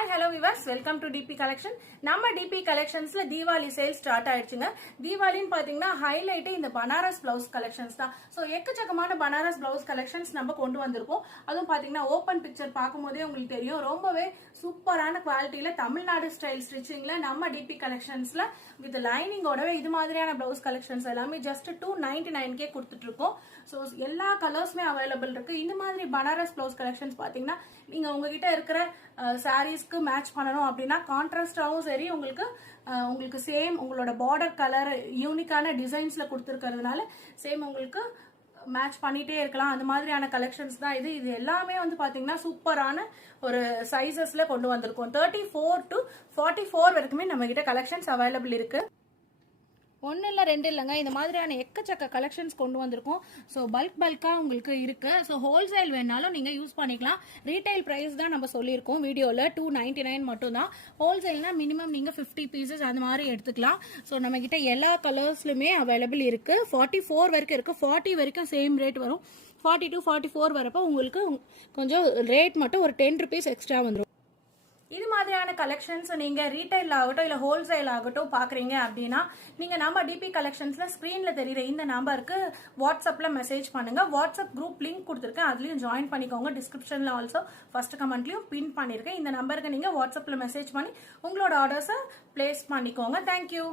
Hi, hello viewers, welcome to DP Collection. நம்ம DP Collectionsல Deepavali sale start ஆயிடுச்சுங்க. தீபாவளின்னு பாத்தீங்கன்னா highlight இந்த பனாரஸ் பிளவுஸ் கலெக்ஷன்ஸ் தான். சோ எக்கச்சக்கமான பனாரஸ் பிளவுஸ் கலெக்ஷன்ஸ் நம்ம கொண்டு வந்திருக்கோம். அதுவும் பாத்தீங்கன்னா ஓபன் பிக்சர் பார்க்கும்போதே உங்களுக்கு தெரியும், ரொம்பவே சூப்பரான குவாலிட்டியில தமிழ்நாடு ஸ்டைல் ஸ்டிச்சிங்ல நம்ம DP Collectionsல வித் லைனிங்கோடவே இது மாதிரியான பிளவுஸ் கலெக்ஷன்ஸ் எல்லாமே ஜஸ்ட் 299 கொடுத்துட்டு இருக்கோம். சோ எல்லா கலர்ஸுமே அவைலபிள் இருக்கு. இந்த மாதிரி பனாரஸ் பிளவுஸ் கலெக்ஷன்ஸ் பாத்தீங்கன்னா நீங்க உங்ககிட்ட இருக்கிற சாரீஸ்க்கு மேட்ச் பண்ணணும் அப்படின்னா கான்ட்ராஸ்டாவும் சரி, உங்களுக்கு சேம் உங்களோட பார்டர் கலர் யூனிக்கான டிசைன்ஸ்ல கொடுத்துருக்கிறதுனால சேம் உங்களுக்கு மேட்ச் பண்ணிட்டே இருக்கலாம். அந்த மாதிரியான கலெக்ஷன்ஸ் தான் இது. இது எல்லாமே வந்து பாத்தீங்கன்னா சூப்பரான ஒரு சைசஸ்ல கொண்டு வந்திருக்கோம். 34 to 44 வரைக்குமே நம்ம கிட்ட கலெக்ஷன்ஸ் அவைலபிள் இருக்கு. ஒன்று இல்லை ரெண்டு இல்லைங்க, இந்த மாதிரியான எக்கச்சக்க கலெக்ஷன்ஸ் கொண்டு வந்திருக்கோம். ஸோ பல்காக உங்களுக்கு இருக்கு. ஸோ ஹோல்சேல் வேணாலும் நீங்கள் யூஸ் பண்ணிக்கலாம். ரீட்டைல் ப்ரைஸ் தான் நம்ம சொல்லியிருக்கோம் வீடியோவில் 299 மட்டும் தான். ஹோல்சேல்னா மினிமம் நீங்கள் 50 பீசஸ் அந்த மாதிரி எடுத்துக்கலாம். ஸோ நம்ம கிட்ட எல்லா கலர்ஸ்லுமே அவைலபிள் இருக்கு. 44 வரைக்கும் இருக்கு. 40 வரைக்கும் சேம் ரேட் வரும். 40 to 44 வரப்போ உங்களுக்கு கொஞ்சம் ரேட் மட்டும் ஒரு 10 rupees எக்ஸ்ட்ரா வந்துடும். இது மாதிரியான கலெக்ஷன்ஸ் நீங்க ரீட்டைல் ஆகட்டும் இல்ல ஹோல்சேல் ஆகட்டும் பாக்குறீங்க அப்படின்னா நீங்க நம்ம டிபி கலெக்ஷன்ஸ்ல ஸ்கிரீன்ல தெரியுற இந்த நம்பருக்கு வாட்ஸ்அப்ல மெசேஜ் பண்ணுங்க. வாட்ஸ்அப் குரூப் லிங்க் கொடுத்துருக்கேன், அதுலயும் ஜாயின் பண்ணிக்கோங்க. டிஸ்கிரிப்ஷன்ல ஆல்சோ ஃபர்ஸ்ட் கமெண்ட்லயும் பின் பண்ணிருக்கேன். இந்த நம்பருக்கு நீங்க வாட்ஸ்அப்ல மெசேஜ் பண்ணி உங்களோட ஆர்டர்ஸை பிளேஸ் பண்ணிக்கோங்க. தேங்க்யூ.